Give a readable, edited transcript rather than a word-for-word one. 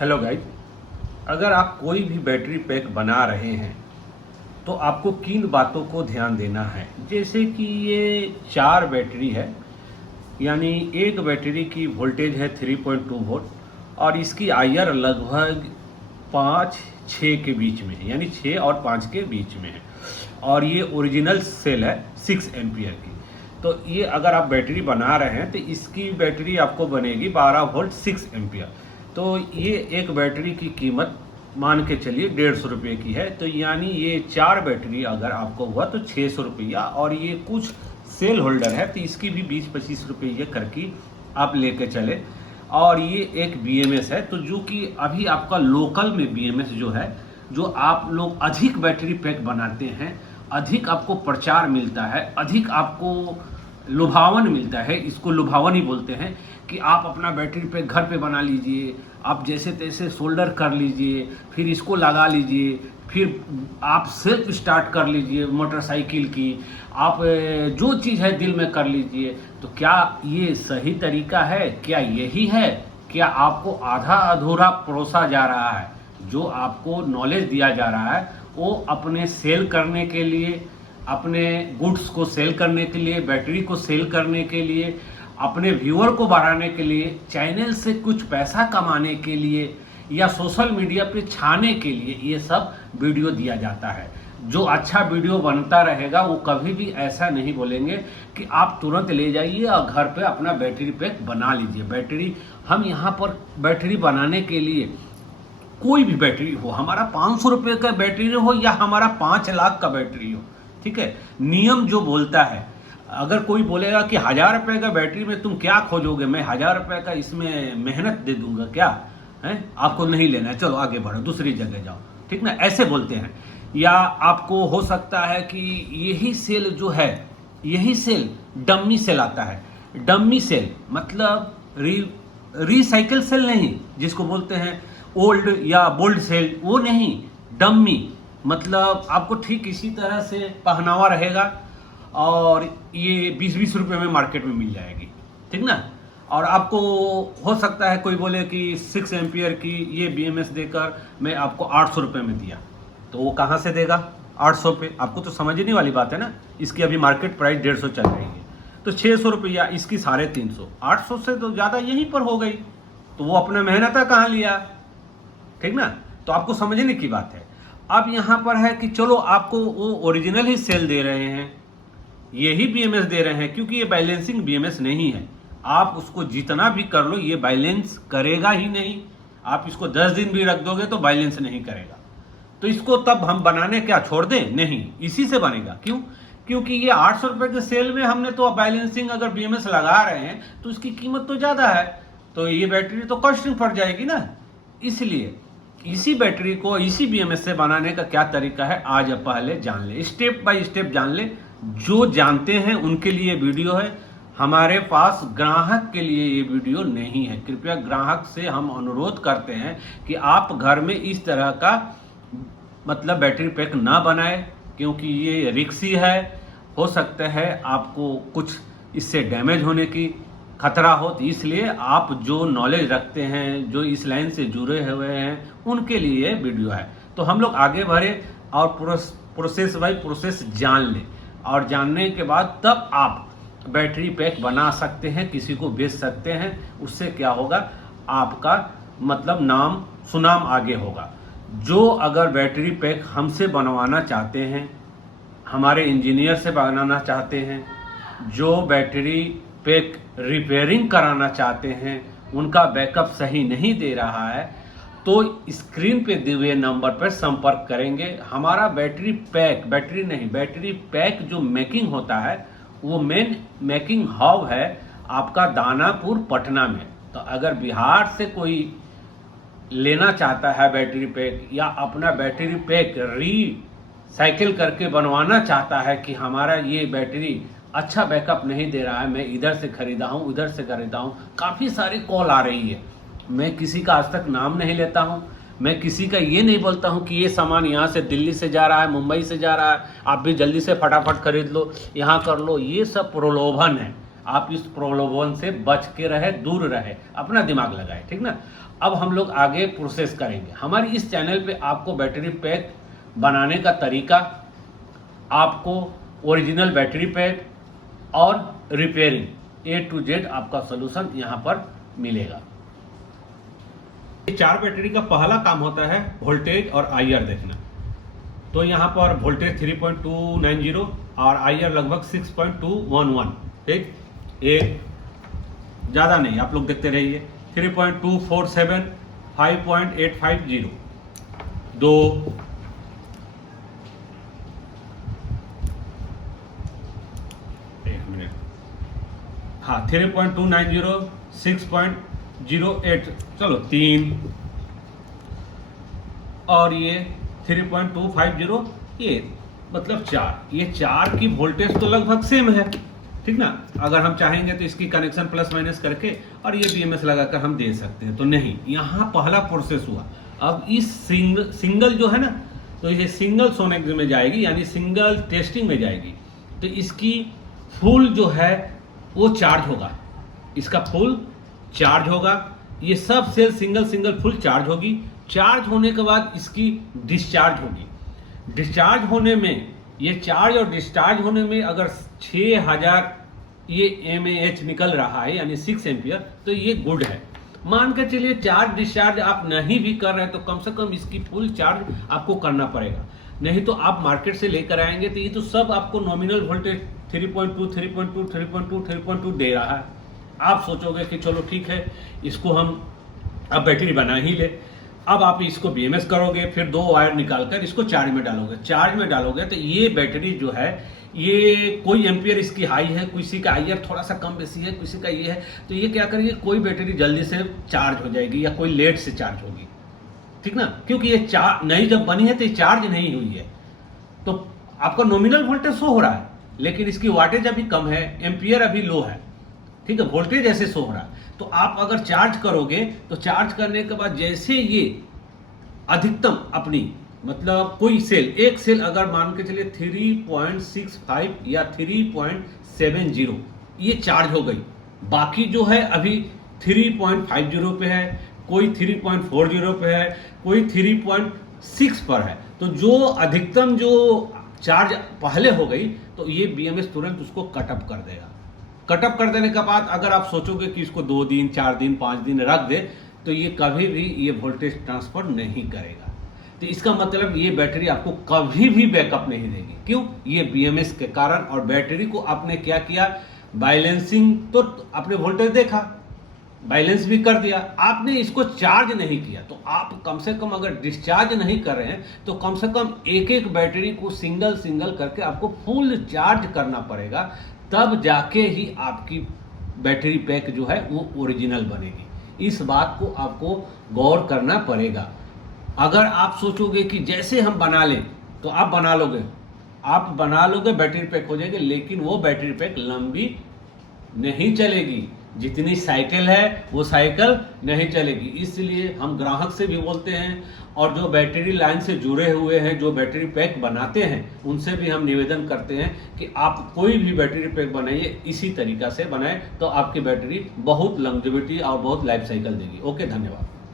Hello guys, अगर आप कोई भी बैटरी पैक बना रहे हैं तो आपको किन बातों को ध्यान देना है। जैसे कि ये 4 बैटरी है, यानी एक बैटरी की वोल्टेज है 3.2 वोल्ट और इसकी आईआर लगभग 5-6 के बीच में है, यानी 6 और 5 के बीच में है। और ये ओरिजिनल सेल है 6 एम्पियर की। तो ये अगर आप बैटरी बना रहे हैं तो इसकी बैटरी आपको बनेगी 12 वोल्ट 6 एम्पियर। तो ये एक बैटरी की कीमत मान के चलिए 150 रुपये की है। तो यानी ये 4 बैटरी अगर आपको हुआ तो 600 रुपया, और ये कुछ सेल होल्डर है तो इसकी भी 20-25 रुपये ये करके आप लेके चले। और ये एक BMS है, तो जो कि अभी आपका लोकल में BMS जो है, जो आप लोग अधिक बैटरी पैक बनाते हैं, अधिक आपको प्रचार मिलता है, अधिक आपको लुभावन मिलता है, इसको लुभावन ही बोलते हैं कि आप अपना बैटरी पैक घर पे बना लीजिए, आप जैसे तैसे सोल्डर कर लीजिए, फिर इसको लगा लीजिए, फिर आप सेल्फ स्टार्ट कर लीजिए मोटरसाइकिल की, आप जो चीज़ है दिल में कर लीजिए। तो क्या ये सही तरीका है? क्या यही है? क्या आपको आधा अधूरा परोसा जा रहा है? जो आपको नॉलेज दिया जा रहा है वो अपने सेल करने के लिए, अपने गुड्स को सेल करने के लिए, बैटरी को सेल करने के लिए, अपने व्यूअर को बढ़ाने के लिए, चैनल से कुछ पैसा कमाने के लिए, या सोशल मीडिया पे छाने के लिए ये सब वीडियो दिया जाता है। जो अच्छा वीडियो बनता रहेगा वो कभी भी ऐसा नहीं बोलेंगे कि आप तुरंत ले जाइए और घर पे अपना बैटरी पैक बना लीजिए। बैटरी, हम यहाँ पर बैटरी बनाने के लिए, कोई भी बैटरी हो, हमारा 500 रुपये का बैटरी हो या हमारा 5 लाख का बैटरी हो, ठीक है, नियम जो बोलता है, अगर कोई बोलेगा कि 1000 रुपये का बैटरी में तुम क्या खोजोगे, मैं 1000 रुपये का इसमें मेहनत दे दूंगा क्या है, आपको नहीं लेना है, चलो आगे बढ़ो, दूसरी जगह जाओ, ठीक ना, ऐसे बोलते हैं। या आपको हो सकता है कि यही सेल जो है, यही सेल डम्मी सेल आता है। डम्मी सेल मतलब रिसाइकिल सेल नहीं, जिसको बोलते हैं ओल्ड या बोल्ड सेल, वो नहीं, डम्मी मतलब आपको ठीक इसी तरह से पहनावा रहेगा और ये 20-20 रुपये में मार्केट में मिल जाएगी, ठीक ना। और आपको हो सकता है कोई बोले कि 6 एम्पियर की ये BMS देकर मैं आपको 800 रुपये में दिया, तो वो कहाँ से देगा 800 पे? आपको तो समझने वाली बात है ना। इसकी अभी मार्केट प्राइस 150 चल रही है, तो 600 रुपया, इसकी 350, 800 से तो ज़्यादा यहीं पर हो गई। तो वो अपना मेहनत कहाँ लिया, ठीक ना। तो आपको समझने की बात है। अब यहाँ पर है कि चलो आपको वो ओरिजिनल ही सेल दे रहे हैं, यही BMS दे रहे हैं, क्योंकि ये बैलेंसिंग BMS नहीं है। आप उसको जितना भी कर लो ये बैलेंस करेगा ही नहीं। आप इसको 10 दिन भी रख दोगे तो बैलेंस नहीं करेगा। तो इसको तब हम बनाने क्या छोड़ दें? नहीं, इसी से बनेगा। क्यों? क्योंकि ये 800 रुपये के सेल में हमने तो बैलेंसिंग अगर BMS लगा रहे हैं तो इसकी कीमत तो ज़्यादा है, तो ये बैटरी तो कॉस्टिंग पड़ जाएगी ना। इसलिए इसी बैटरी को इसी BMS से बनाने का क्या तरीका है आज आप पहले जान ले, स्टेप बाय स्टेप जान ले। जो जानते हैं उनके लिए वीडियो है, हमारे पास ग्राहक के लिए ये वीडियो नहीं है। कृपया ग्राहक से हम अनुरोध करते हैं कि आप घर में इस तरह का मतलब बैटरी पैक ना बनाए, क्योंकि ये रिक्सी है। हो सकता है आपको कुछ इससे डैमेज होने की खतरा हो, तो इसलिए आप जो नॉलेज रखते हैं, जो इस लाइन से जुड़े हुए हैं, उनके लिए वीडियो है। तो हम लोग आगे बढ़े और प्रोसेस बाय प्रोसेस जान लें, और जानने के बाद तब आप बैटरी पैक बना सकते हैं, किसी को बेच सकते हैं। उससे क्या होगा, आपका मतलब नाम सुनाम आगे होगा। जो अगर बैटरी पैक हमसे बनवाना चाहते हैं, हमारे इंजीनियर से बनाना चाहते हैं, जो बैटरी पैक रिपेयरिंग कराना चाहते हैं, उनका बैकअप सही नहीं दे रहा है, तो स्क्रीन पे दिए हुए नंबर पर संपर्क करेंगे। हमारा बैटरी पैक, बैटरी नहीं, बैटरी पैक जो मेकिंग होता है वो मेन मेकिंग हब है आपका दानापुर पटना में। तो अगर बिहार से कोई लेना चाहता है बैटरी पैक, या अपना बैटरी पैक रीसाइकिल करके बनवाना चाहता है कि हमारा ये बैटरी अच्छा बैकअप नहीं दे रहा है, मैं इधर से खरीदा हूँ, उधर से खरीदा हूँ, काफ़ी सारी कॉल आ रही है। मैं किसी का आज तक नाम नहीं लेता हूँ, मैं किसी का ये नहीं बोलता हूँ कि ये सामान यहाँ से दिल्ली से जा रहा है, मुंबई से जा रहा है, आप भी जल्दी से फटाफट खरीद लो, यहाँ कर लो। ये सब प्रलोभन है। आप इस प्रलोभन से बच के रहे, दूर रहे, अपना दिमाग लगाए, ठीक ना। अब हम लोग आगे प्रोसेस करेंगे। हमारी इस चैनल पे आपको बैटरी पैक बनाने का तरीका, आपको ओरिजिनल बैटरी पैक और रिपेयरिंग A to Z आपका सोल्यूशन यहाँ पर मिलेगा। ये 4 बैटरी का पहला काम होता है वोल्टेज और IR देखना। तो यहाँ पर वोल्टेज 3.290 और IR लगभग 6.211, ठीक। एक ज़्यादा नहीं, आप लोग देखते रहिए। 3.247, 5.850, 2, एक मिनट, हाँ 3.290, 6.08, चलो 3, और ये 3.250, ये मतलब 4। ये 4 की वोल्टेज तो लगभग सेम है, ठीक ना। अगर हम चाहेंगे तो इसकी कनेक्शन प्लस माइनस करके और ये BMS लगाकर हम दे सकते हैं, तो नहीं, यहाँ पहला प्रोसेस हुआ। अब इस सिंगल जो है ना, तो ये सिंगल सोनेक्स में जाएगी, यानी सिंगल टेस्टिंग में जाएगी। तो इसकी फुल जो है वो चार्ज होगा, इसका फुल चार्ज होगा। ये सब सेल सिंगल फुल चार्ज होगी। चार्ज होने के बाद इसकी डिस्चार्ज होगी। डिस्चार्ज होने में, ये चार्ज और डिस्चार्ज होने में अगर 6000 ये mAh निकल रहा है, यानी 6 एम्पियर, तो ये गुड है। मान के चलिए चार्ज डिस्चार्ज आप नहीं भी कर रहे हैं तो कम से कम इसकी फुल चार्ज आपको करना पड़ेगा। नहीं तो आप मार्केट से लेकर आएंगे तो ये तो सब आपको नॉमिनल वोल्टेज 3.2 दे रहा है। आप सोचोगे कि चलो ठीक है, इसको हम अब बैटरी बना ही ले। अब आप इसको BMS करोगे, फिर 2 वायर निकालकर इसको चार्ज में डालोगे। चार्ज में डालोगे तो ये बैटरी जो है, ये कोई एम्पियर इसकी हाई है, किसी का IR थोड़ा सा कम बेसी है, किसी का ये है, तो ये क्या करेगी, कोई बैटरी जल्दी से चार्ज हो जाएगी या कोई लेट से चार्ज होगी, ठीक ना। क्योंकि ये नई जब बनी है तो ये चार्ज नहीं हुई है, तो आपका नॉमिनल वोल्टेज शो हो रहा है, लेकिन इसकी वाटेज अभी कम है, एम्पियर अभी लो है, ठीक है, वोल्टेज ऐसे शो हो रहा है। तो आप अगर चार्ज करोगे तो चार्ज करने के बाद जैसे ये अधिकतम अपनी, मतलब कोई सेल, एक सेल अगर मान के चलिए 3.65 या 3.70 ये चार्ज हो गई, बाकी जो है अभी 3.50 पे है, कोई 3.40 पे है, कोई 3.6 पर है। तो जो अधिकतम जो चार्ज पहले हो गई तो ये BMS तुरंत उसको कटअप कर देगा। कटअप कर देने के बाद अगर आप सोचोगे कि इसको 2 दिन 4 दिन 5 दिन रख दे, तो ये कभी भी ये वोल्टेज ट्रांसफर नहीं करेगा। तो इसका मतलब ये बैटरी आपको कभी भी बैकअप नहीं देगी। क्यों? ये BMS के कारण। और बैटरी को आपने क्या किया, बैलेंसिंग, तो आपने वोल्टेज देखा, बैलेंस भी कर दिया, आपने इसको चार्ज नहीं किया। तो आप कम से कम अगर डिस्चार्ज नहीं कर रहे हैं तो कम से कम एक बैटरी को सिंगल करके आपको फुल चार्ज करना पड़ेगा, तब जाके ही आपकी बैटरी पैक जो है वो ओरिजिनल बनेगी। इस बात को आपको गौर करना पड़ेगा। अगर आप सोचोगे कि जैसे हम बना लें तो आप बना लोगे बैटरी पैक हो जाएगी, लेकिन वो बैटरी पैक लंबी नहीं चलेगी। जितनी साइकिल है वो साइकिल नहीं चलेगी। इसलिए हम ग्राहक से भी बोलते हैं और जो बैटरी लाइन से जुड़े हुए हैं, जो बैटरी पैक बनाते हैं, उनसे भी हम निवेदन करते हैं कि आप कोई भी बैटरी पैक बनाइए, इसी तरीका से बनाएं, तो आपकी बैटरी बहुत लॉन्जेविटी और बहुत लाइफ साइकिल देगी। ओके, धन्यवाद।